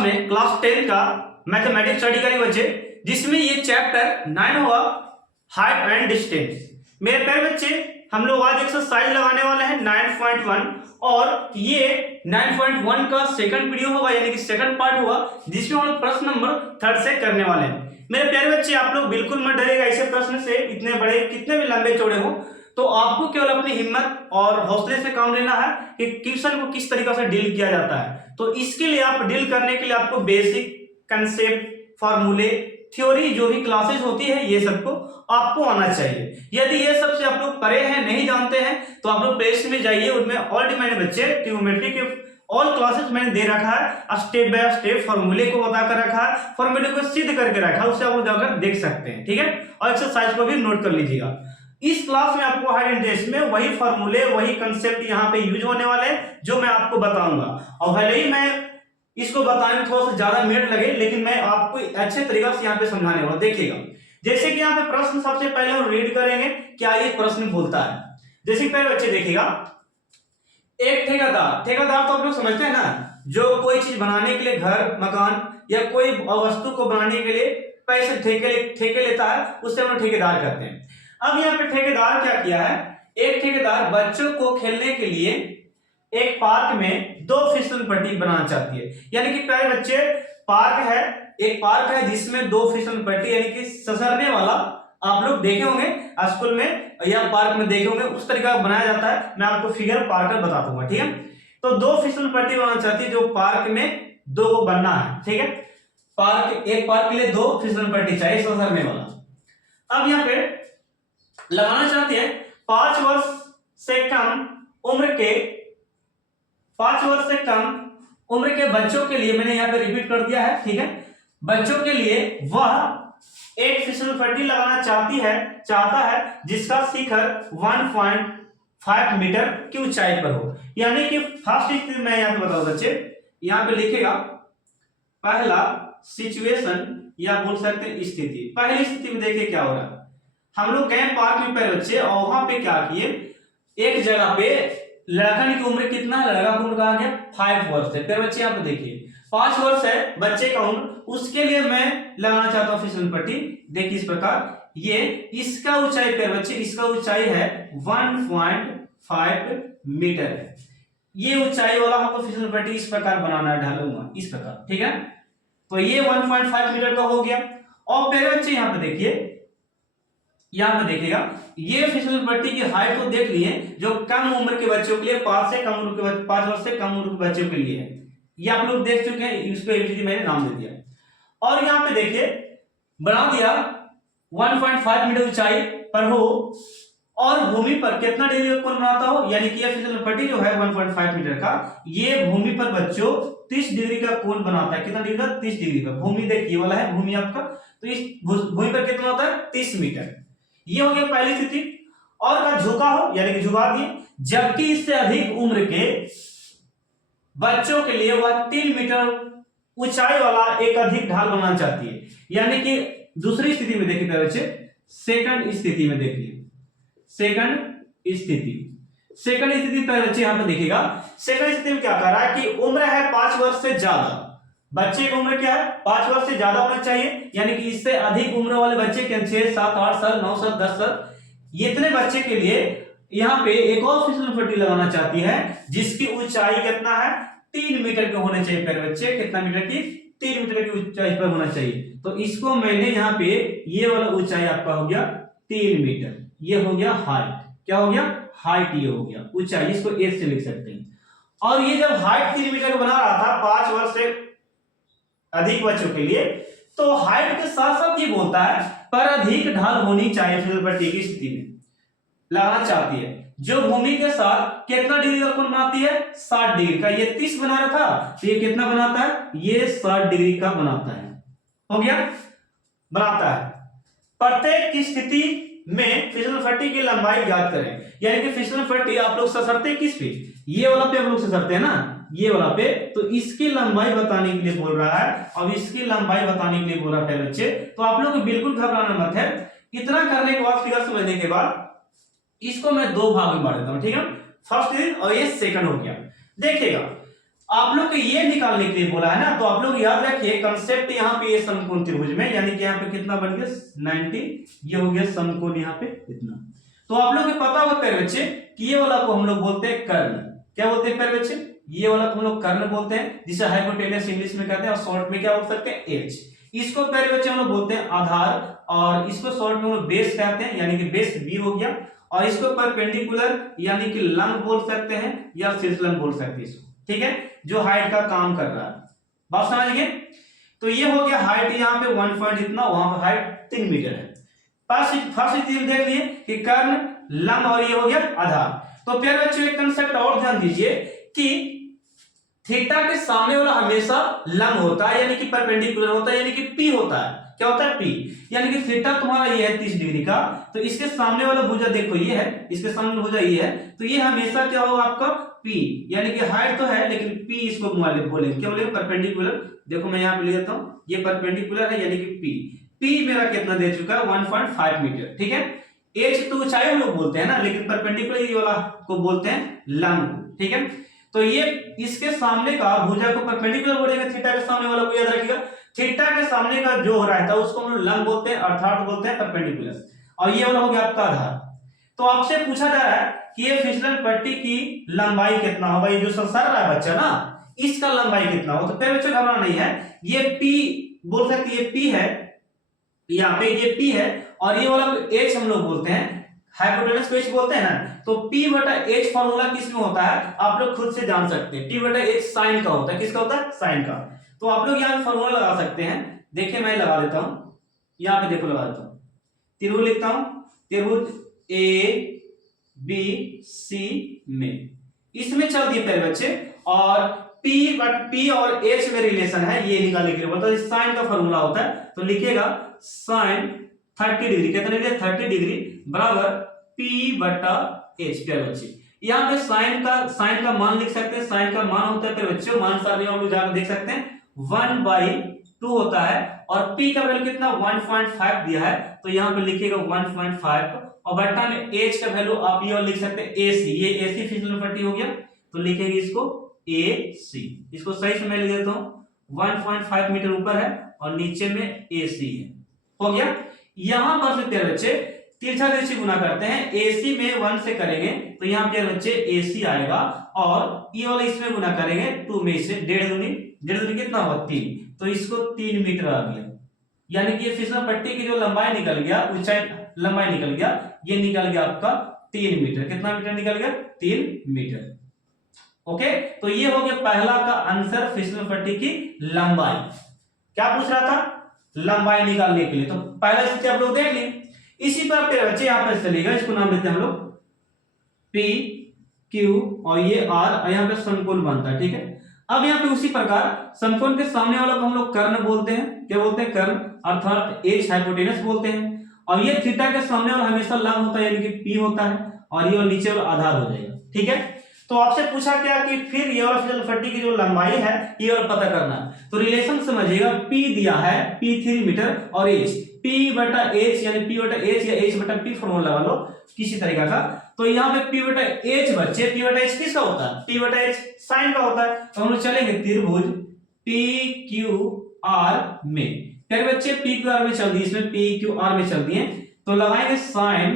Class में class 10 का mathematics study करेंगे बच्चे, जिसमें ये चैप्टर 9 होगा हाइट एंड डिस्टेंस। मेरे प्यारे बच्चे, हम लोग आज एक्सरसाइज लगाने वाले हैं 9.1 और ये 9.1 का सेकंड वीडियो होगा, यानी कि सेकंड पार्ट होगा, जिसमें हम लोग प्रश्न नंबर 3 से करने वाले हैं। मेरे प्यारे बच्चे, आप लोग बिल्कुल मत डरिएगा ऐसे प्रश्न से, इतने बड़े कितने भी लंबे चौड़े हो, तो आपको केवल अपनी हिम्मत और हौसले से काम लेना है कि क्वेश्चन को किस तरीके से डील किया जाता है। तो इसके लिए आप डील करने के लिए आपको बेसिक कंसेप्ट, फॉर्मूले, थ्योरी जो भी क्लासेस होती है ये सबको आपको आना चाहिए। यदि ये सब से आप लोग परे हैं, नहीं जानते हैं, तो आप लोग प्लेलिस्ट में जाइए, उनमें ऑलरेडी मैंने बच्चे ट्रिग्नोमेट्री के ऑल क्लासेस मैंने दे रखा है, स्टेप बाय स्टेप फॉर्मूले को बताकर रखा है, फॉर्मूले को सिद्ध करके रखा है, उससे आप लोग जाकर देख सकते हैं। ठीक है, और एक्सरसाइज को भी नोट कर लीजिएगा। इस क्लास में आपको हाइट एंड डिस्टेंस में वही फॉर्मूले, वही कंसेप्ट यहाँ पे यूज होने वाले हैं जो मैं आपको बताऊंगा। और भले ही मैं इसको बताने में थोड़ा सा ज्यादा मिनट लगे, लेकिन मैं आपको अच्छे तरीके से यहाँ पे समझाने वाला। देखिएगा, जैसे कि यहाँ पे प्रश्न सबसे पहले हम रीड करेंगे, क्या ये प्रश्न बोलता है। जैसे कि पहले बच्चे देखिएगा, एक ठेकेदार, ठेकेदार तो आप लोग समझते हैं ना, जो कोई चीज बनाने के लिए, घर मकान या कोई वस्तु को बनाने के लिए पैसे ठेके लेता है, उससे हम लोग ठेकेदार कहते हैं। अब यहाँ पे ठेकेदार क्या किया है, एक ठेकेदार बच्चों को खेलने के लिए एक पार्क में 2 फिसल पट्टी बनाना चाहती है। यानी कि प्यारे बच्चे, पार्क है, एक पार्क है जिसमें 2 फिसल पट्टी यानी कि ससरने वाला, आप लोग देखे होंगे स्कूल में या पार्क में देखे होंगे, उस तरीका बनाया जाता है। मैं आपको फिगर पार्क बता दूंगा। ठीक है, तो 2 फिसल पट्टी बनाना चाहती है, जो पार्क में 2 बनना है। ठीक है, पार्क, एक पार्क के लिए 2 फिसल पट्टी चाहिए ससरने वाला। अब यहाँ पे लगाना चाहती है 5 वर्ष से कम उम्र के, 5 वर्ष से कम उम्र के बच्चों के लिए, मैंने यहाँ पे रिपीट कर दिया है। ठीक है, बच्चों के लिए वह एक फिसल पट्टी लगाना चाहता है जिसका शिखर 1.5 मीटर की ऊंचाई पर हो। यानी कि फर्स्ट स्थिति मैं यहाँ पे बताऊं बच्चे, यहाँ पे लिखेगा पहला सिचुएशन या बोल सकते हैं स्थिति। पहली स्थिति में देखिए क्या हो रहा है, हम लोग गए पार्क में पहले बच्चे, और वहां पे क्या किए, एक जगह पे लड़का की उम्र कितना है, लड़का की उम्र कहा गया 5 वर्ष है। फिर बच्चे यहाँ पे देखिए 5 वर्ष है बच्चे का उम्र, उसके लिए मैं लगाना चाहता हूँ फिसल पट्टी। देखिए इस प्रकार, ये इसका ऊंचाई पे बच्चे, इसका ऊंचाई है 1.5 मीटर है। ये ऊंचाई वाला हमको फिसल पट्टी इस प्रकार बनाना है, ढालूंगा इस प्रकार। ठीक है, तो ये 1.5 मीटर का हो गया। और फिर बच्चे यहाँ पे देखिए, यहाँ पे देखिएगा, ये फिसल पट्टी की हाइट को देख लिए, जो कम उम्र के बच्चों के लिए, 5 वर्ष से कम उम्र के बच्चों के लिए है। ये आप लोग देख चुके हैं, इसको एबीसीडी मैंने नाम दे दिया। और यहाँ पे देखिए बना दिया 1.5 मीटर ऊंचाई पर हो और भूमि पर कितना डिग्री का कोण बनाता हो, यानी कि ये फिसल पट्टी जो है 1.5 मीटर का, ये भूमि पर बच्चों 30 डिग्री का कोण बनाता है। कितना डिग्री का? 30 डिग्री का। भूमि देखिए वाला है भूमि आपका, तो इस भूमि पर कितना होता है 30 मीटर। ये हो गया पहली स्थिति। और का झुका हो, यानी कि झुका दिए, जबकि इससे अधिक उम्र के बच्चों के लिए वह 3 मीटर ऊंचाई वाला एक अधिक ढाल बनाना चाहती है। यानी कि दूसरी स्थिति में देखिए बच्चे, सेकंड स्थिति में देखिए, सेकंड स्थिति पर बच्चे यहाँ पे देखिएगा, सेकंड स्थिति में क्या कर रहा है कि उम्र है 5 वर्ष से ज्यादा, बच्चे की उम्र क्या है 5 वर्ष से ज्यादा होना चाहिए। यानी कि इससे अधिक उम्र वाले बच्चे के 6, 7, 8 साल, 9 साल, 10 साल, ये इतने बच्चे के लिए यहाँ पे एक और फिसल पट्टी लगाना चाहती है, जिसकी ऊंचाई कितना है 3 मीटर के होने चाहिए। प्यारे बच्चे, कितना मीटर की? 3 मीटर की ऊंचाई पर होना चाहिए। तो इसको मैंने यहाँ पे, ये वाला ऊंचाई आपका हो गया 3 मीटर, ये हो गया हाइट। क्या हो गया? हाइट। ये हो गया ऊंचाई, इसको एच से लिख सकते हैं। और ये जब हाइट 3 मीटर बना रहा था 5 वर्ष से अधिक बच्चों के लिए, तो हाइट के साथ साथ ये बोलता है पर अधिक ढाल होनी चाहिए फिसल पट्टी की स्थिति में लगाना चाहती है, जो भूमि के साथ कितना डिग्री का कोण बनाती है 60 डिग्री का। ये 30 बना रहा था, तो ये कितना बनाता है, ये 60 डिग्री का बनाता है। हो गया, बनाता है। प्रत्येक स्थिति में फिसल पट्टी की लंबाई ज्ञात करें। यानी कि फिसल पट्टी आप लोग ससरते किस पे, ये वाला पे आप लोग ससरते हैं ना, ये वाला पे, तो इसकी लंबाई बताने के लिए बोल रहा है। अब इसकी लंबाई बताने के लिए बोल रहा है बच्चे, तो आप लोग को बिल्कुल घबराना मत है। इतना करने के बाद, फिगर समझने के बाद, इसको मैं 2 भाग में बांट देता हूं। ठीक है, फर्स्ट और ये सेकंड हो गया। देखिएगा, आप लोग को ये निकालने के लिए बोला है ना, तो आप लोग याद रखिए कंसेप्ट यहाँ पे ये समकोण त्रिभुज में, यानी कि यहाँ पे कितना बन गया 90, ये हो गया समकोण यहाँ पे इतना। तो आप लोग को पता होगा प्यारे बच्चे कि ये वाला को हम लोग बोलते हैं कर्ण। क्या बोलते हैं प्यारे बच्चे? ये वाला को हम लोग कर्ण बोलते हैं, जिसे हाइपोटेनस इंग्लिश में कहते हैं, और शॉर्ट में क्या बोल सकते हैं? एच। इसको प्यारे बच्चे हम लोग बोलते हैं आधार, और इसको शॉर्ट में हम लोग बेस कहते हैं, यानी कि बेस बी हो गया। और इसको परपेंडिकुलर यानी कि लंब बोल सकते हैं या शीर्षलंब बोल सकते हैं इसको, ठीक है, जो हाइट का काम कर रहा है। बात समझ गए? तो ये हो गया हाइट यहाँ पे 1 पॉइंट इतना, वहां पर हाइट 3 मीटर है। फर्स्ट चीज देख लिए कि कर्ण, लंब और ये हो गया आधार। तो प्यारे बच्चों एक कंसेप्ट और ध्यान दीजिए कि थीटा के सामने वाला हमेशा लंब होता है, यानी कि परपेंडिकुलर होता है, यानी कि पी होता है। क्या होता है? पी। यानी कि थीटा तुम्हारा ये है 30 डिग्री का, तो इसके सामने वाला भुजा देखो ये है, इसके सामने भुजा ये है, तो ये हमेशा क्या होगा आपका? पी, यानी कि हाइट तो है लेकिन पी इसको बोलेंगे, क्या बोलेंगे? परपेंडिकुलर। देखो मैं यहाँ पे ले लेता हूँ, ये परपेंडिकुलर है यानी कि पी। पी मेरा कितना दे चुका है? 1.5 मीटर, ठीक है। एच तो ऊंचाई हम लोग बोलते हैं ना, लेकिन परपेंडिकुलर ये वाला को बोलते हैं लंब, ठीक है। तो ये इसके सामने का भुजा को परपेंडिकुलर बोलेंगे, थीटा के सामने वाला को याद रखिएगा। थीटा के सामने का जो हो रहा है उसको हम लंब बोलते हैं, अर्थात बोलते हैं परपेंडिकुलर। और ये वाला हो गया आपका आधार। तो आपसे पूछा जा रहा है कि ये फिसलन पट्टी की लंबाई कितना होगा? ये जो सर रहा है बच्चा ना, इसका लंबाई कितना होगा? तो पहले बच्चों घबराना नहीं है, ये पी बोल सकते, ये पी है, यहाँ पे ये पी है, और ये वाला एच हम लोग बोलते हैं, हाइपोटेनस को एच बोलते हैं ना। तो P बटा H फॉर्मूला किस में होता है आप लोग खुद से जान सकते हैं। P बटा H साइन का होता है, किसका होता है? साइन का। तो आप लोग यहाँ फॉर्मूला लगा सकते हैं, देखिए मैं लगा देता हूं, यहाँ पे देखो लगा देता हूं, त्रिभुज लिखता हूं, त्रिभुज A B C में, इसमें चल दिए पहले बच्चे, और P और H में रिलेशन है, ये निकालने के लिए बोलता है, साइन का फॉर्मूला होता है। तो लिखिएगा साइन 30 डिग्री, कितना लिखिए 30 डिग्री बराबर P बटा H। प्यारे बच्चे यहाँ पे साइन का मान लिख सकते हैं, साइन का मान होता है प्यारे बच्चों, मान सारणी में आप लोग जाकर देख सकते हैं 1/2 होता है, और P का वैल्यू कितना 1.5 दिया है, तो यहाँ पे लिखिएगा 1.5, और बट्टा में H का वैल्यू आप ये लिख सकते हैं AC, ये AC फिसलन पट्टी हो गया, तो लिखेंगे इसको AC। इसको सही से मैं लिख देता हूं, 1.5 मीटर ऊपर है और नीचे में AC है, हो गया। यहां पर से प्यारे बच्चे तिरछा तिरछी गुना करते हैं, AC में 1 से करेंगे तो यहाँ प्यारे बच्चे AC आएगा, और ये वाला इसमें गुना करेंगे 2 में से, 1.5 कितना होगा 3, तो इसको 3 मीटर आ गया। यानी कि ये फिसलन पट्टी की जो लंबाई निकल गया, ऊंचाई लंबाई निकल गया, ये निकल गया आपका 3 मीटर। कितना मीटर निकल गया? 3 मीटर। ओके, तो ये हो गया पहला का आंसर, फिसलन पट्टी की लंबाई। क्या पूछ रहा था? लंबाई निकालने के लिए। तो पहला स्थिति आप लोग देख ली। इसी पर प्यारे बच्चे यहाँ पर चलेगा, इसको नाम देते हैं हम लोग P Q और ये R, और यहाँ पे समकोण बनता है, ठीक है। अब यहाँ पे उसी प्रकार समकोण के सामने वाला को हम लोग कर्ण बोलते हैं, क्या बोलते हैं? कर्ण, अर्थात H हाइपोटेनस बोलते हैं। और ये थीटा के सामने वाला हमेशा लंब होता है, यानी कि P होता है, और ये नीचे वाला आधार हो जाएगा, ठीक है। तो आपसे पूछा क्या कि फिर ये वाला फिसलन पट्टी की जो लंबाई है ये वाला पता करना है। तो रिलेशन समझिएगा, P दिया है P 3 मीटर और H P बटा H, यानी P बटा H या H बटा P फॉर्मूला लगा लो किसी तरीका का। तो यहाँ पे P बटा H बच्चे, P बटा H किसका होता है? P बटा H साइन का होता है। तो हम लोग चलेंगे त्रिभुज PQR में, प्यारे बच्चे PQR में चल दिए, इसमें PQR में चल दिए, तो लगाएंगे साइन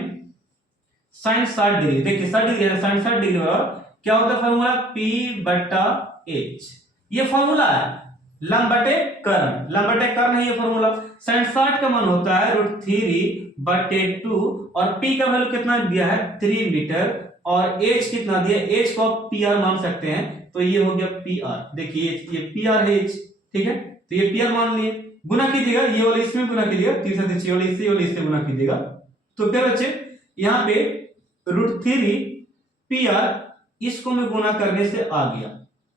60 डिग्री। देखिए 60 डिग्री है, साइन 60 डिग्री बराबर क्या होता है फॉर्मूला? P बटा H, ये फॉर्मूला है लंब बटे कर्ण, लंब बटे कर्ण है ये फॉर्मूला। साइन 60 का मान होता है √3/2, और P का वैल्यू कितना दिया है 3 मीटर, और H कितना दिया? H को आप PR मान सकते हैं, तो ये हो गया PR। देखिए ये PR है H, ठीक है, तो ये PR मान लिए, गुना कीजिएगा, ये वाला इसमें गुना कीजिएगा, तीसरा तिरछी वाला इससे गुना कीजिएगा। तो क्या बच्चे यहाँ पे √3PR इसको में गुना करने से आ गया,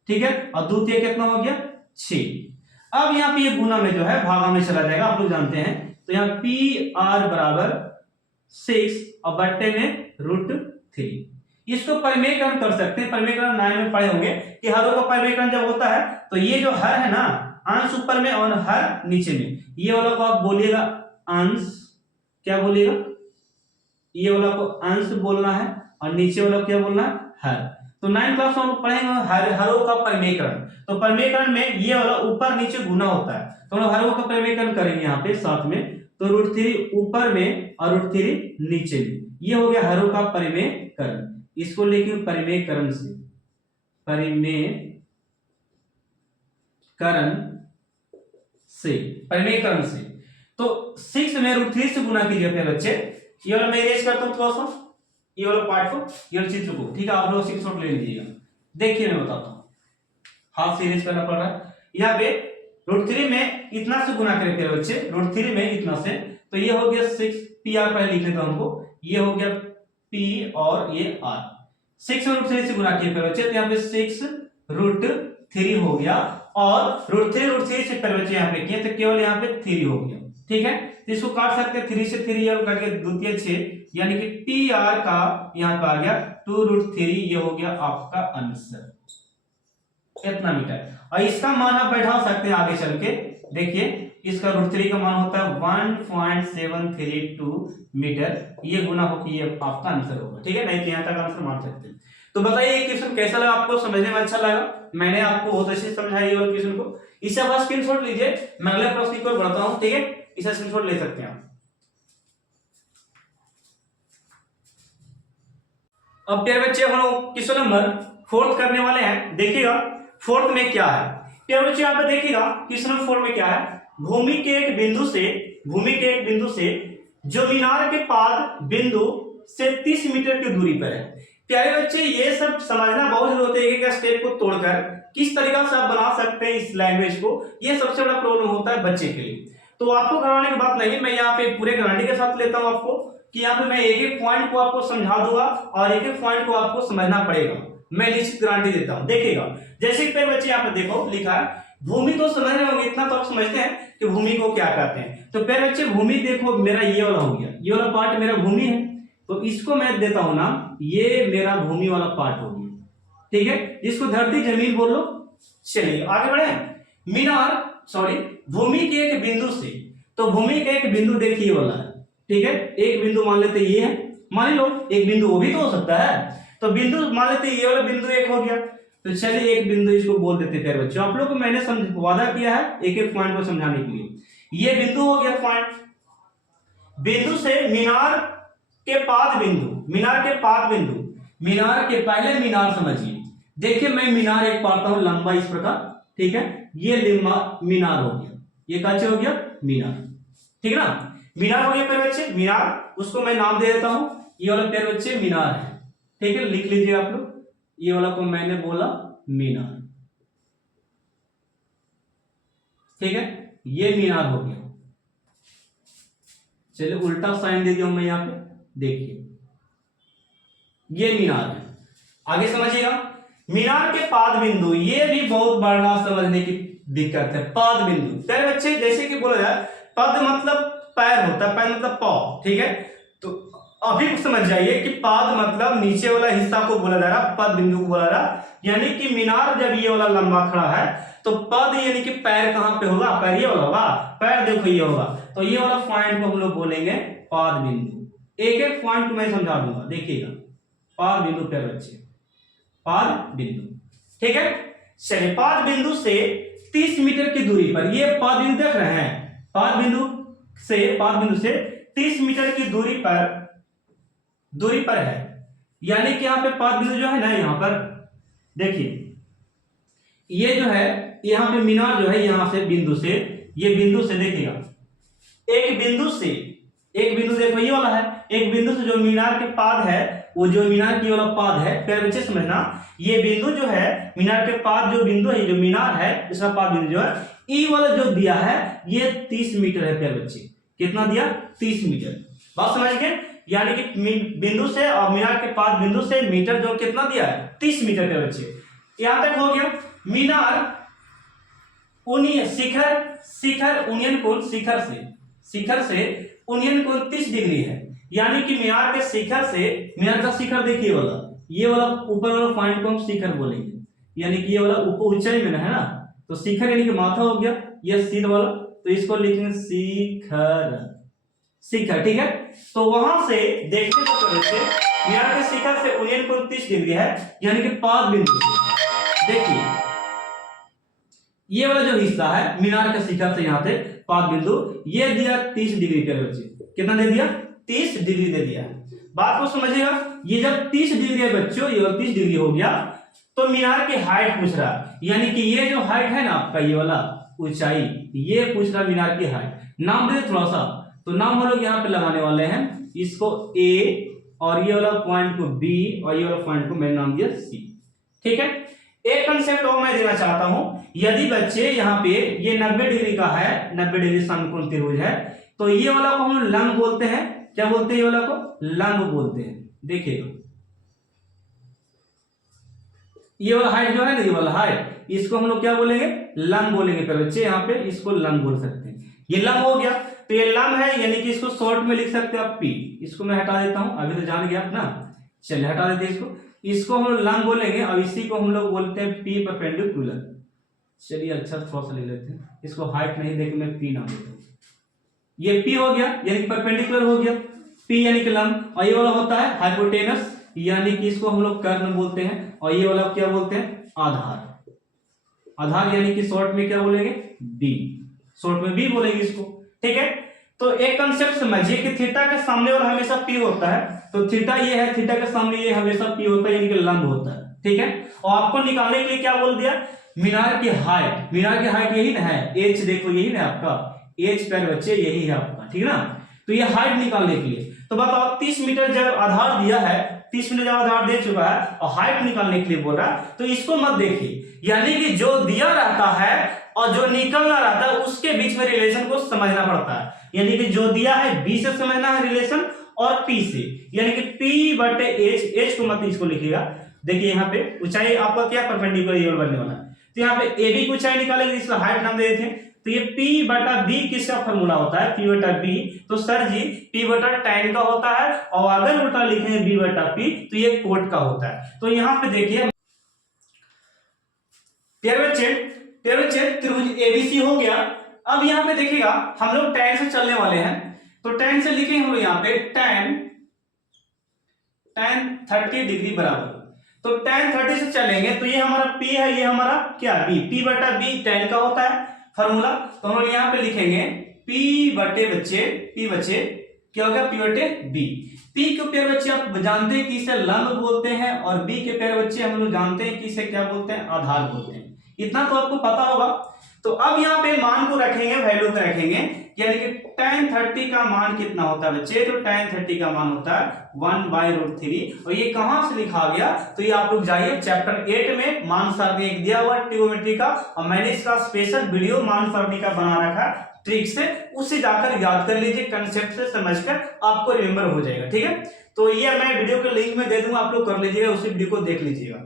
ठीक है, और द्वितीय कितना हो गया 6। अब यहाँ पे ये गुना में जो है भागा में चला जाएगा, आप लोग जानते हैं। तो यहाँ PR बराबर 6 और बट्टे में √3, इसको परिमेयकरण कर सकते हैं। परिमेयकरण 9 में पढ़े होंगे कि हरों का परिमेयकरण जब होता है तो ये जो हर है ना, अंश ऊपर में और हर नीचे में, ये वाला को आप बोलिएगा अंश, क्या बोलिएगा? ये वाला को अंश बोलना है, और नीचे वाला क्या बोलना है? हर। तो 9 क्लास में हम पढ़ेंगे हरों का परिमेयकरण। तो परिमेयकरण में ये वाला ऊपर नीचे गुना होता है, तो हम हरों का परिमेयकरण करेंगे यहाँ पे साथ में। तो √3 ऊपर में और √3 नीचे में, ये हो गया हरों का परिमेयकरण। इसको लिखेंगे परिमेयकरण से, परिमेयकरण से। तो 6 में √3 से गुना कीजिए अपने बच्चे। ये वाला मैं इरेज करता हूं थोड़ा सा, ये वाला पार्ट को, ये वाला चित्र को, ठीक है। आप लोग स्क्रीनशॉट ले लीजिएगा। देखिए मैं बताता हूं, हाथ से इरेज करना पड़ रहा है। यहाँ पे √3 में इतना से गुना करें मेरे बच्चे, √3 में इतना से, तो ये हो गया 6 PR पहले लिखने दो हमको, ये हो गया P और ये R। 6 में √3 से गुना किए मेरे बच्चे, तो यहाँ पे 6√3 हो गया, और √3 से मेरे बच्चे यहाँ पे किए तो केवल यहाँ पे 3 हो गया, ठीक है। तो इसको काट सकते हैं, 3 से 3 और काट के द्वितीय 6, यानी कि PR का यहाँ पे आ गया 2√3। ये हो गया आपका आंसर, इतना मीटर। और इसका मान आप बैठा सकते हैं आगे चल के, देखिए इसका √3 का मान होता है 1.732 मीटर। ये गुना होकर ये आपका आंसर होगा, ठीक है। नहीं तो यहाँ तक आंसर मान सकते हैं। तो बताइए ये क्वेश्चन कैसा लगा आपको, समझने में अच्छा लगा? मैंने आपको बहुत अच्छे से समझाया ये वाला क्वेश्चन को। इसे आप स्क्रीनशॉट लीजिए, मैं अगले प्रश्न की ओर बढ़ता हूं, ठीक है। इसे स्क्रीनशॉट ले सकते हैं आप। अब प्यारे बच्चे हम लोग क्वेश्चन नंबर 4 करने वाले हैं। देखिएगा 4 में क्या है प्यारे बच्चे, यहाँ पे देखिएगा क्वेश्चन नंबर 4 में क्या है। भूमि के एक बिंदु से जो मीनार के पाद बिंदु से 30 मीटर की दूरी पर है। प्यारे बच्चे ये सब समझना बहुत जरूरी होता है, एक एक स्टेप को तोड़कर किस तरीका से आप बना सकते हैं इस लैंग्वेज को, ये सबसे बड़ा प्रॉब्लम होता है बच्चे के लिए। तो आपको घबराने की बात नहीं है, मैं यहाँ पे पूरे गारंटी के साथ लेता हूँ आपको कि यहाँ पे मैं एक एक पॉइंट को आपको समझा दूंगा और एक एक पॉइंट को आपको समझना पड़ेगा, मैं निश्चित गारंटी देता हूँ। देखिएगा जैसे कि प्यारे बच्चे यहाँ पे देखो लिखा है भूमि, तो समझ रहे होंगे, इतना तो आप समझते हैं कि भूमि को क्या कहते हैं। तो प्यारे बच्चे भूमि देखो मेरा ये वाला हो गया, ये वाला पार्ट मेरा भूमि है, तो इसको मैं देता हूं नाम, ये मेरा भूमि वाला पार्ट हो गया, ठीक है। जिसको धरती जमीन बोल लो। चलिए आगे बढ़े। भूमि के एक बिंदु से, तो भूमि का एक बिंदु देखिए वाला है, ठीक है। एक बिंदु मान लेते ये है, मान लो एक बिंदु वो भी तो हो सकता है, तो बिंदु मान लेते ये वाला बिंदु एक हो गया। तो चलिए एक बिंदु इसको बोल देते हैं बच्चों। आप लोग को मैंने वादा किया है एक एक पॉइंट को समझाने के लिए। ये बिंदु हो गया पॉइंट, बिंदु से मीनार के पाद बिंदु, मीनार के पहले मीनार समझिए। देखिए मैं मीनार एक पाता हूं लंबा इस प्रकार, ठीक है। ये मीनार हो गया, ये कैसे हो गया मीनार, ठीक है ना। मीनार हो गया प्यारे बच्चे, मीनार, उसको मैं नाम दे देता हूं, ये वाला प्यारे बच्चे मीनार है, ठीक है। लिख लीजिए आप लोग, ये वाला को मैंने बोला मीनार, ठीक है। ये मीनार हो गया। चलिए उल्टा साइन दे दिया मैं यहाँ पे, देखिए ये मीनार है। आगे समझिएगा मीनार के पाद बिंदु, ये भी बहुत बड़ा समझने की दिक्कत है। पाद बिंदु प्यारे बच्चे जैसे कि बोला जाए पद मतलब पैर होता है, पैर मतलब पाव, ठीक है। तो अभी समझ जाइए कि पाद मतलब नीचे वाला हिस्सा को बोला जा रहा, पद बिंदु को बोला जा रहा। यानी कि मीनार जब ये वाला लंबा खड़ा है तो पद यानी कि पैर कहां पे होगा, पैर ये वाला होगा, पैर देखो ये होगा, तो ये वाला पॉइंट को हम लोग बोलेंगे पाद बिंदु। एक एक पॉइंट को मैं समझा दूंगा, देखिएगा पाद बिंदु प्यारे बच्चे, पाद बिंदु, ठीक है। चलिए पाद बिंदु से 30 मीटर की दूरी पर, ये पाद बिंदु देख रहे हैं, पाद बिंदु से 30 मीटर की दूरी पर है। यानी कि यहाँ पे पाद बिंदु जो है ना, यहाँ पर देखिए ये जो है यहाँ पे मीनार जो है, यहाँ से बिंदु से, ये बिंदु से देखिएगा एक बिंदु देखो ये वाला है, एक बिंदु से जो मीनार के पाद है, वो जो मीनार की वाला पाद है प्यारे बच्चे समझना, ये बिंदु जो है मीनार के पाद जो बिंदु है, जो मीनार है इसका पाद बिंदु जो है, ई वाला जो दिया है ये 30 मीटर है प्यारे बच्चे। कितना दिया? 30 मीटर। बात समझ गए? यानी कि बिंदु से और मीनार के पाद बिंदु से मीटर जो कितना दिया है 30 मीटर प्यारे बच्चे। यहां तक हो गया। मीनार शिखर उन्नयन कोण शिखर से उन्नयन कोण 30 डिग्री है। यानी कि मीनार के शिखर से, मीनार का शिखर देखिए वाला, ये वाला ऊपर वाला पॉइंट को हम शिखर बोलेंगे, यानी कि ये वाला ऊपर ऊंचाई में है ना, तो शिखर यानी कि माथा हो गया, ये सिर वाला, तो इसको लिखेंगे शिखर, ठीक है। तो वहां से देखने को मीनार के शिखर से उन्नयन कोण 30 डिग्री है, यानी कि 5 बिंदु से देखिए ये वाला जो हिस्सा है मीनार के शिखर से यहाँ पे 5 बिंदु, ये दिया 30 डिग्री के बच्चे, कितना दे दिया 30 डिग्री दे दिया। बात को समझिएगा, ये जब 30 डिग्री है बच्चों, ये 30 डिग्री हो गया तो मीनार की हाइट पूछ रहा है, यानी कि ये जो हाइट है ना आपका ये वाला ऊंचाई, ये पूछ रहा मीनार की हाइट। नाम दे थोड़ा सा, तो नाम हम लोग यहाँ पे लगाने वाले हैं, इसको ए और ये वाला पॉइंट को बी और ये वाला पॉइंट को मैंने नाम दिया सी। ठीक है, एक कंसेप्ट और मैं देना चाहता हूं, यदि बच्चे यहाँ पे ये 90 डिग्री का है, 90 डिग्री समकोण त्रिभुज है, तो ये वाला को हम लंब बोलते हैं। क्या बोलते हैं? ये वाला को लंब बोलते हैं। देखिए ये वाला हाइट जो है ना, ये वाला हाइट, इसको हम लोग क्या बोलेंगे? लंब बोलेंगे। पर बच्चे यहाँ पे इसको लंब बोल सकते हैं। ये लंब हो गया, तो ये लंब है, यानी कि इसको शॉर्ट में लिख सकते हैं आप पी। इसको मैं हटा देता हूं, अभी तो जान गया आप ना, चलिए हटा देते हैं इसको हम लोग लंब बोलेंगे और इसी को हम लोग बोलते हैं पी परपेंडिकुलर। चलिए अच्छा थोड़ा सा ले लेते हैं, इसको हाइट नहीं देके मैं पी नाम देता हूं। ये पी हो गया, यानी कि परपेंडिकुलर हो गया, पी यानी कि लंब। और ये वाला होता है हाइपोटेनस, यानी कि इसको हम लोग कर्ण बोलते हैं। और ये वाला क्या बोलते हैं? आधार। आधार यानी कि शॉर्ट में क्या बोलेंगे? बी, शॉर्ट में बी बोलेंगे इसको। ठीक है, तो एक कंसेप्ट समझिए कि थीटा के सामने वाला हमेशा पी होता है, तो थीटा ये है, थीटा के सामने ये हमेशा पी होता है, यानी कि लंब होता है। ठीक है, और आपको निकालने के लिए क्या बोल दिया? मीनार की हाइट। मीनार की हाइट यही ना है, एच देखो यही ना आपका, एच पर बच्चे यही है आपका। ठीक है ना, तो ये हाइट निकालने के लिए तो बताओ 30 मीटर जब आधार दिया है, 30 मीटर जब आधार दे चुका है और हाइट निकालने के लिए बोल रहा है, तो इसको मत देखिए, यानी कि जो दिया रहता है और जो निकलना रहता है उसके बीच में रिलेशन को समझना पड़ता है। यानी कि जो दिया है बी से समझना है रिलेशन और पी से, यानी कि पी बटे एच, एच को मत इसको लिखिएगा। देखिए यहाँ पे ऊंचाई आपका क्या परपेंडिकुलर बनने वाला है, तो यहाँ पे ए बी की ऊंचाई निकालेंगे, इसका हाइट नाम दे देते हैं। तो ये P बटा B किसका फॉर्मूला होता है? P बटा B। तो सर जी P बटा tan का होता है, और अगर उल्टा लिखें B बटा P तो ये कोट का होता है। तो यहाँ पे देखिए बच्चे त्रिभुज ABC हो गया। अब यहाँ पे देखिएगा हम लोग tan से चलने वाले हैं, तो tan से लिखेंगे हम लोग यहाँ पे tan 30 डिग्री बराबर। तो tan 30 से चलेंगे तो ये हमारा P है, ये हमारा क्या B, P बटा B tan का होता है फॉर्मूला। तो हम लोग यहाँ पे लिखेंगे P बटे बच्चे क्या हो गया? P बटे B। P के प्यारे बच्चे आप जानते हैं कि इसे लंब बोलते हैं, और B के प्यारे बच्चे हम लोग जानते हैं कि इसे क्या बोलते हैं? आधार बोलते हैं। इतना तो आपको पता होगा। तो अब यहाँ पे मान को रखेंगे, वैल्यू को रखेंगे, यानी कि tan 30 का मान कितना होता है बच्चे? तो tan 30 का मान होता है 1/√3। और ये कहां से लिखा गया? तो ये आप लोग जाइए चैप्टर 8 में मान सारणी एक दिया हुआ ट्रिगोनोमेट्री का, और मैंने इसका स्पेशल वीडियो मान सारणी का बना रखा ट्रिक से, उससे जाकर याद कर लीजिए, कंसेप्ट से समझकर आपको रिमेंबर हो जाएगा। ठीक है, तो ये मैं वीडियो के लिंक में दे दूंगा, आप लोग कर लीजिएगा, उसी वीडियो को देख लीजिएगा।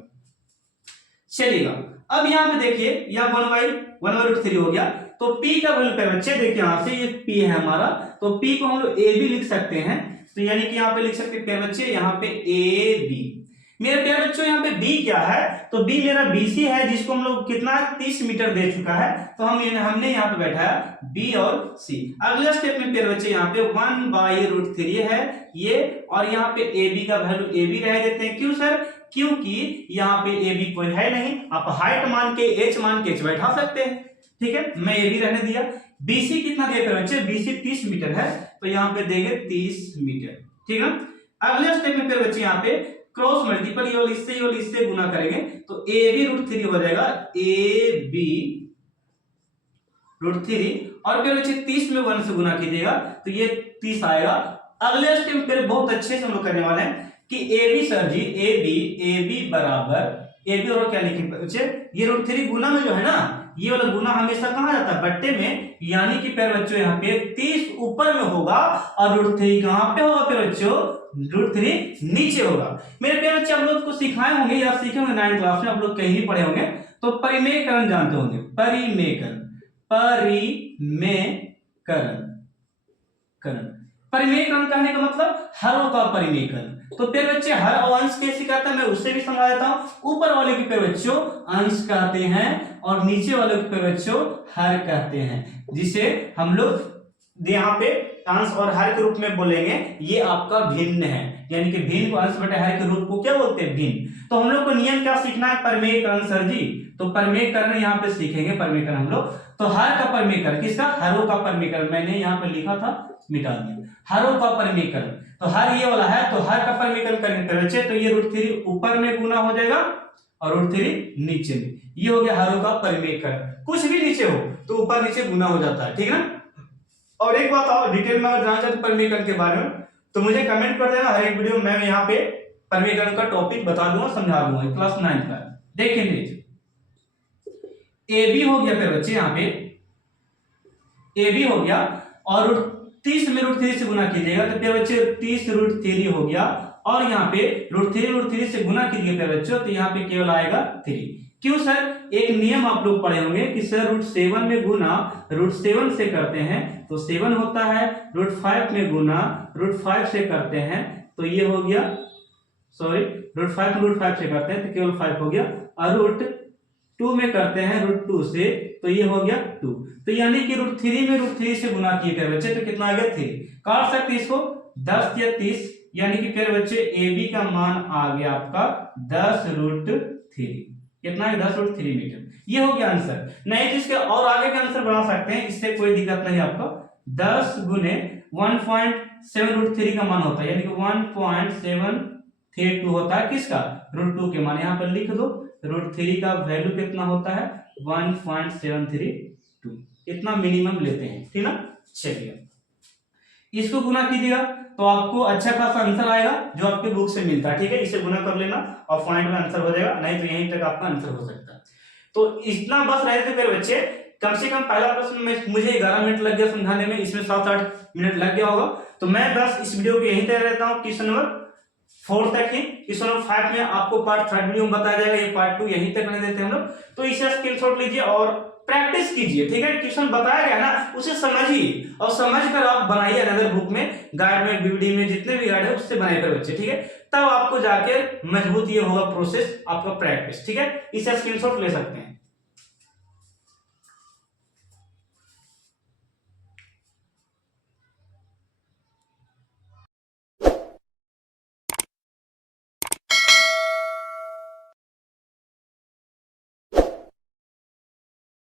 चलिएगा अब यहाँ पे देखिए, यह 1/√3 हो गया। तो P का वैल्यू पे बच्चे देखिए, यहाँ से ये P है हमारा, तो P को हम लोग A भी लिख सकते हैं। तो यानी कि यहाँ पे लिख सकते हैं बच्चे, यहाँ पे A B। मेरे प्यारे बच्चों यहाँ पे B क्या है? तो B मेरा BC है, जिसको हम लोग कितना 30 मीटर दे चुका है, तो हमने यहाँ पे बैठाया B और C। अगला स्टेप में प्यारे बच्चे यहाँ पे 1/√3 है ये, और यहाँ पे AB का वैल्यू AB रह देते हैं। क्यों सर? क्योंकि यहाँ पे AB कोई है नहीं, आप हाइट मान के H मान के H बैठा सकते हैं। ठीक है, मैं AB रहने दिया। BC कितना दिया प्यारे बच्चे? BC 30 मीटर है, तो यहाँ पे देंगे 30 मीटर। ठीक है, अगले स्टेप में प्यारे बच्चे यहाँ पे क्रॉस मल्टीपल, ये वाला इससे गुना करेंगे, तो AB√3 हो जाएगा AB√3, और फिर बच्चे 30 में 1 से गुना कीजिएगा तो ये 30 आएगा। अगले स्टेप पे बहुत अच्छे से हम लोग करने वाले हैं कि AB सर जी AB बराबर AB, और क्या लिखेंगे बच्चे? ये √3 गुना में जो है ना, ये वाला गुना हमेशा कहाँ जाता है? बट्टे में, यानी कि प्यारे बच्चों यहाँ पे 30 ऊपर में होगा और √3 कहाँ पे होगा प्यारे बच्चों? √3 नीचे होगा। मेरे प्यारे बच्चे आप लोग को सिखाए होंगे या सीखे होंगे 9th क्लास में, आप लोग कहीं भी पढ़े होंगे, तो परिमेयकरण जानते होंगे। परिमेयकरण कहने का मतलब हरों का परिमेयकरण। तो प्यारे बच्चे हर और अंश कैसे कहते हैं, मैं उससे भी समझा देता हूं। ऊपर वाले के प्यारे बच्चों अंश कहते हैं, और नीचे वाले के प्यारे बच्चों हर कहते हैं, जिसे हम लोग यहाँ पे अंश और हर के रूप में बोलेंगे, ये आपका भिन्न है, यानी कि भिन्न को अंश बटे हर के रूप को क्या बोलते हैं, भिन्न। तो हम लोग को नियम क्या सीखना है, परमेयकरण सर जी। तो परमेयकरण यहाँ पे सीखेंगे, परमेयकरण हम लोग। तो हर का परमेयकरण किसका, हरों का परमेयकरण, मैंने यहाँ पे लिखा था मिटा दिया, हरों का परमेयकरण। तो हर ये वाला है, तो हर का परमेयकरण करने पर बच्चे तो ये √3 ऊपर में गुना हो जाएगा और √3 नीचे में, ये हो गया हरों का परमेयकरण। कुछ भी नीचे हो तो ऊपर नीचे गुना हो जाता है, ठीक है ना। और एक बात और डिटेल में अगर जानना चाहते परमेयकरण के बारे में तो मुझे कमेंट कर देना, हर एक वीडियो में मैं यहाँ पे परमेयकरण का टॉपिक बता दूंगा, समझा दूंगा, क्लास 9 का। देखिए ए बी हो गया फिर बच्चे, यहाँ पे ए बी हो गया और 30 में √3 से गुना कीजिएगा तो फिर बच्चे 30 √3 हो गया, और यहाँ पे √3 से गुना कीजिए फिर बच्चों तो यहाँ पे केवल आएगा 3। क्यों सर, एक नियम आप लोग पढ़े होंगे कि सर √7 में गुना √7 से करते हैं तो 7 होता है, √5 में गुना √5 से करते हैं तो ये हो गया, सॉरी √5 में √5 से करते हैं तो केवल 5 हो गया, और √2 में करते हैं √2 से तो ये हो गया 2। तो यानी कि √3 में √3 से गुना किए थे बच्चे तो कितना आ गया 3। काट सकते इसको 10 या 30, यानी कि फिर बच्चे ए बी का मान आ गया आपका 10√3, कितना है 10√3 मीटर। ये हो गया आंसर। नहीं तो इसके और आगे भी आंसर बना सकते हैं, इससे कोई दिक्कत नहीं आपको। 10 गुने 1.7√3 का मान होता है, यानी कि 1.732 होता है किसका, √2 के मान। यहाँ पर लिख दो, √3 का वैल्यू कितना होता है 1.732, इतना मिनिमम लेते हैं, ठीक ना। चलिए इसको गुना कीजिएगा तो आपको अच्छा खासा आंसर आएगा जो आपके बुक से मिलता है, ठीक है। इसे गुना कर लेना और पॉइंट में आंसर हो जाएगा, नहीं तो यहीं तक आपका आंसर हो सकता है। तो इतना बस रहे थे मेरे बच्चे। कम से कम पहला प्रश्न में मुझे 11 मिनट लग गया समझाने में, इसमें 7-8 मिनट लग गया होगा। तो मैं बस इस वीडियो को यहीं तक रहता हूँ, क्वेश्चन नंबर 4 तक ही। क्वेश्चन नंबर 5 में आपको पार्ट 3 वीडियो में बताया जाएगा, ये पार्ट 2 यहीं तक रहने देते हैं हम लोग। तो इसे स्क्रीनशॉट लीजिए और प्रैक्टिस कीजिए, ठीक है। क्वेश्चन बताया गया ना उसे समझिए और समझकर आप बनाइए अनदर बुक में, गाइड में, बीवीडी में, जितने भी गाइड है उससे बनाइए बच्चे, ठीक है। तब आपको जाके मजबूत ये होगा प्रोसेस आपका प्रैक्टिस, ठीक है। इसे स्क्रीनशॉट ले सकते हैं।